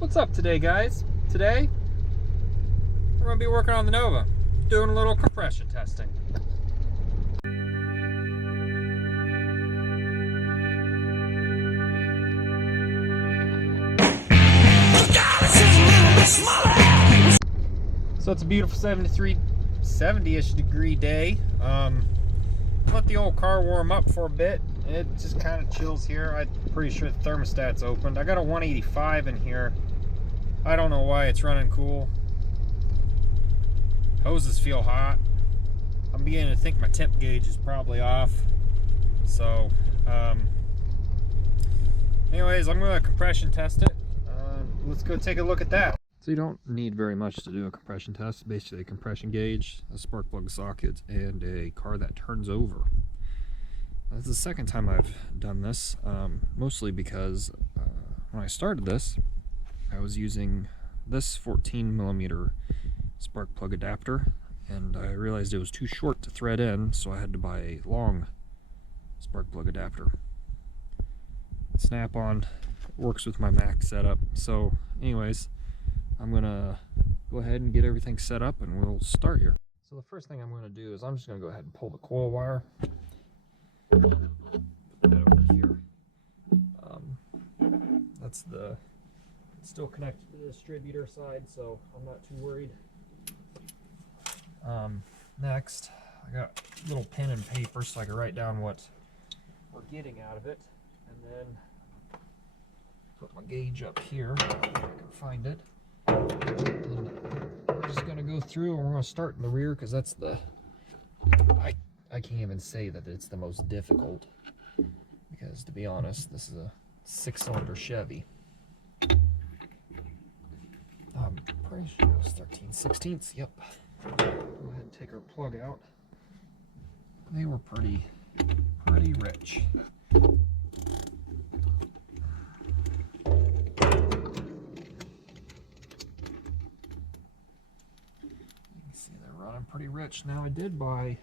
What's up today, guys? Today, we're going to be working on the Nova, doing a little compression testing. So it's a beautiful 70-ish degree day. Let the old car warm up for a bit. It just kind of chills here. I'm pretty sure the thermostat's opened. I got a 185 in here. I don't know why it's running cool. Hoses feel hot. I'm beginning to think my temp gauge is probably off. So, anyways, I'm going to compression test it. Let's go take a look at that. So you don't need very much to do a compression test. Basically a compression gauge, a spark plug socket, and a car that turns over. This is the second time I've done this, mostly because when I started this, I was using this 14mm spark plug adapter, and I realized it was too short to thread in, so I had to buy a long spark plug adapter. Snap-on works with my Mac setup. So anyways, I'm gonna go ahead and get everything set up and we'll start here. So the first thing I'm gonna do is I'm just gonna go ahead and pull the coil wire. Put that over here. It's still connected to the distributor side, so I'm not too worried. Next, I got a little pen and paper so I can write down what we're getting out of it, and then put my gauge up here if I can find it. And we're just gonna go through and we're gonna start in the rear because that's the I can't even say that it's the most difficult, because to be honest, this is a 6-cylinder Chevy. I'm pretty sure it was 13/16. Yep. Go ahead and take our plug out. They were pretty rich. You can see they're running pretty rich. Now I did buy,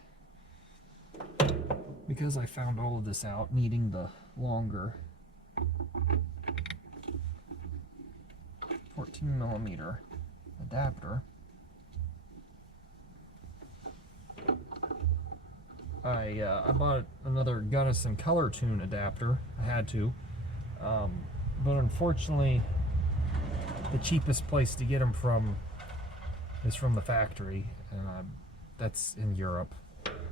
because I found all of this out needing the longer 14mm adapter, I bought another Gunnison Color Tune adapter. I had to, but unfortunately the cheapest place to get them from is from the factory, and that's in Europe.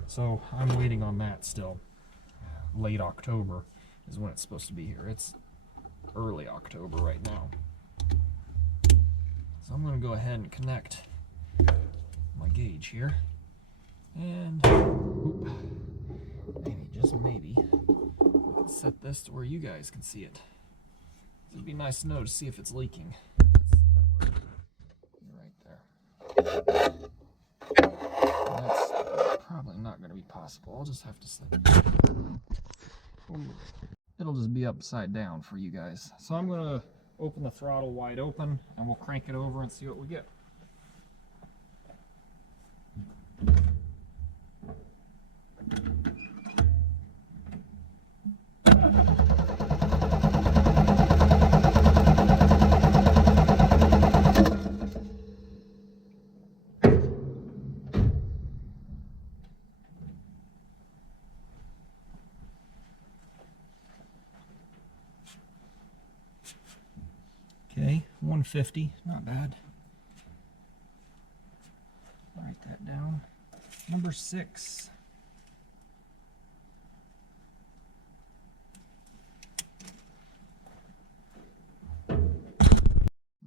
So I'm waiting on that still. Late October is when it's supposed to be here. It's early October right now. So I'm going to go ahead and connect my gauge here. And maybe, just maybe, we can set this to where you guys can see it. It'd be nice to know to see if it's leaking. Right there. That's probably not going to be possible. I'll just have to set it. It'll just be upside down for you guys. So I'm going to open the throttle wide open and we'll crank it over and see what we get. Okay, 150, not bad. Write that down. Number 6.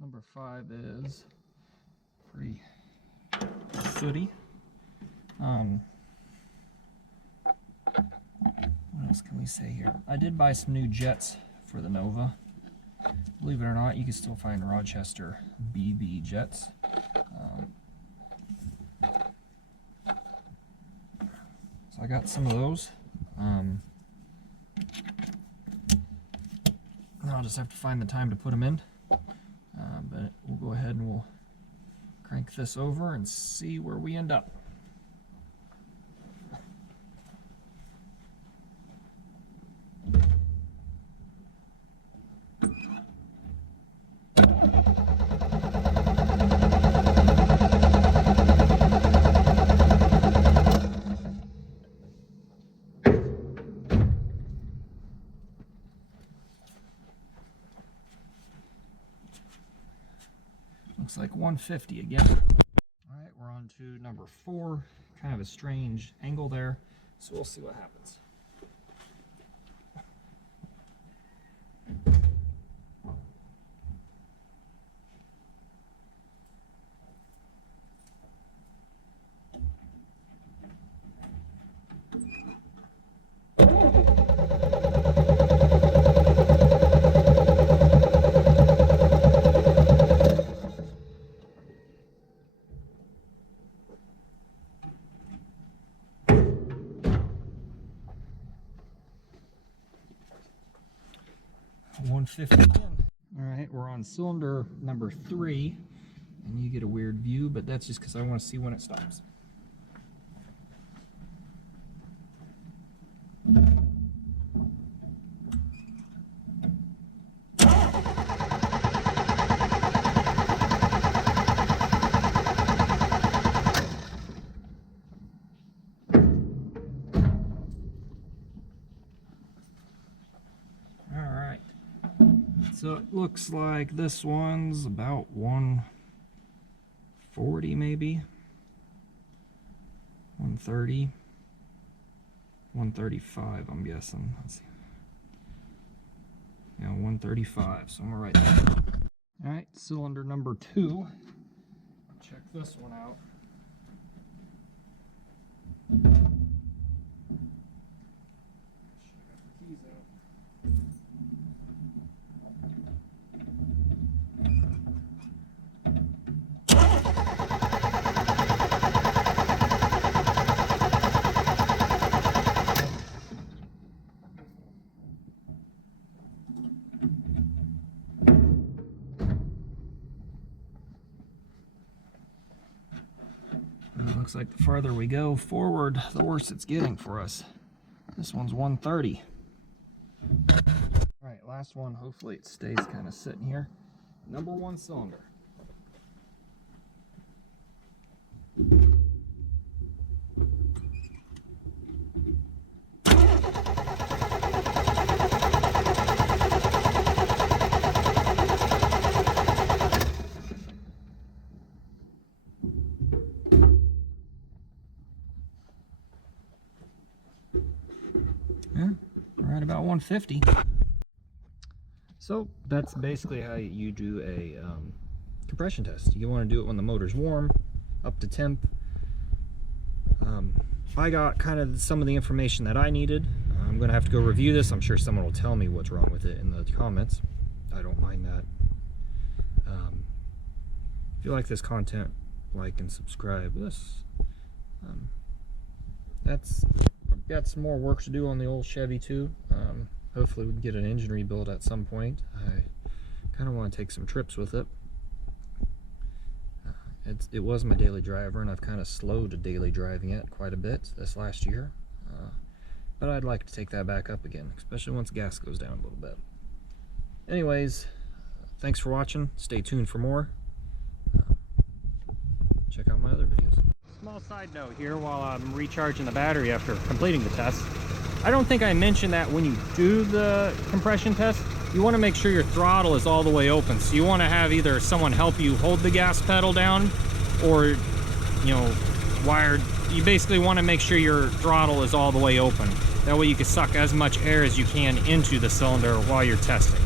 Number 5 is pretty sooty. What else can we say here? I did buy some new jets for the Nova. Believe it or not, you can still find Rochester BB jets. So I got some of those. I'll just have to find the time to put them in. But we'll go ahead and we'll crank this over and see where we end up. Looks like 150 again. All right, we're on to number 4. Kind of a strange angle there, so we'll see what happens. All right, we're on cylinder number 3, and you get a weird view, but that's just because I want to see when it stops. So it looks like this one's about 140 maybe, 130, 135 I'm guessing. Let's see. Yeah, 135, somewhere right there. Alright, cylinder number 2. Check this one out. Looks like the farther we go forward, the worse it's getting for us. This one's 130. All right, last one. Hopefully it stays kind of sitting here. Number 1 cylinder. Yeah, right about 150. So that's basically how you do a compression test. You want to do it when the motor's warm, up to temp. I got kind of some of the information that I needed. I'm going to have to go review this. I'm sure someone will tell me what's wrong with it in the comments. I don't mind that. If you like this content, like and subscribe. I've got some more work to do on the old Chevy too. Hopefully we can get an engine rebuild at some point. I kind of want to take some trips with it. It was my daily driver, and I've kind of slowed daily driving it quite a bit this last year. But I'd like to take that back up again, especially once gas goes down a little bit. Anyways, thanks for watching. Stay tuned for more. Check out my other videos. Small side note here while I'm recharging the battery after completing the test. I don't think I mentioned that when you do the compression test, you want to make sure your throttle is all the way open. So you want to have either someone help you hold the gas pedal down, or, you know, wired. You basically want to make sure your throttle is all the way open. That way you can suck as much air as you can into the cylinder while you're testing.